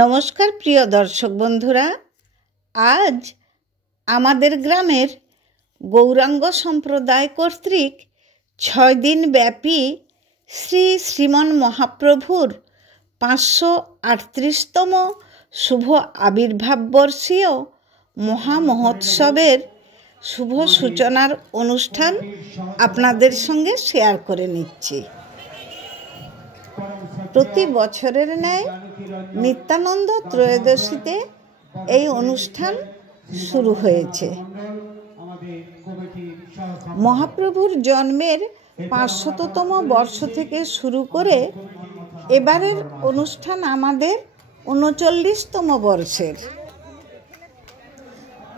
নমস্কার প্রিয় দর্শক বন্ধুরা, আজ আমাদের গ্রামের গৌরাঙ্গ সম্প্রদায় কর্তৃক 6 দিন ব্যাপী শ্রী শ্রীমন মহাপ্রভুর 538তম শুভ আবির্ভাব বর্ষীয় মহামহোৎসবের শুভ সূচনার অনুষ্ঠান আপনাদের সঙ্গে শেয়ার করে নিচ্ছি। প্রতি বছরের ন্যায় নিত্যানন্দ ত্রয়োদশীতে এই অনুষ্ঠান শুরু হয়েছে। মহাপ্রভুর জন্মের 500তম বর্ষ থেকে শুরু করে এবারের অনুষ্ঠান আমাদের 39তম বর্ষের।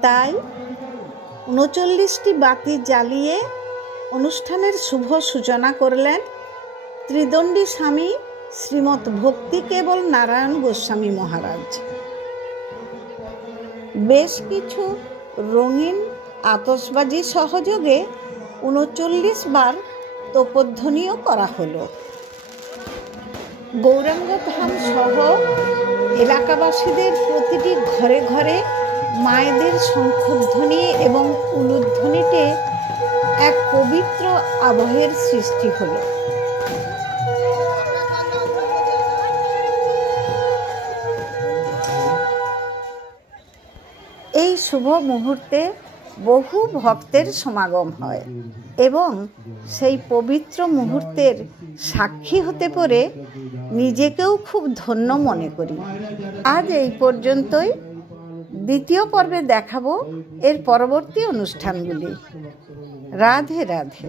তাই 39টি বাতি জ্বালিয়ে অনুষ্ঠানের শুভ সূচনা করলেন ত্রিদণ্ডী স্বামী শ্রীমৎ ভক্তি কেবল নারায়ণ গোস্বামী মহারাজ। বেশ কিছু রঙিন আতশবাজি সহযোগে 39 বার তোপধ্বনিও করা হলো। গৌরাঙ্গ ধাম সহ এলাকাবাসীদের প্রতিটি ঘরে ঘরে মায়েদের শঙ্খধ্বনি এবং উলুধ্বনিতে এক পবিত্র আবহের সৃষ্টি হলো। এই শুভ মুহূর্তে বহু ভক্তের সমাগম হয় এবং সেই পবিত্র মুহূর্তের সাক্ষী হতে পেরে নিজেকেও খুব ধন্য মনে করি। আজ এই পর্যন্তই। দ্বিতীয় পর্বে দেখাবো এর পরবর্তী অনুষ্ঠানগুলি। রাধে রাধে।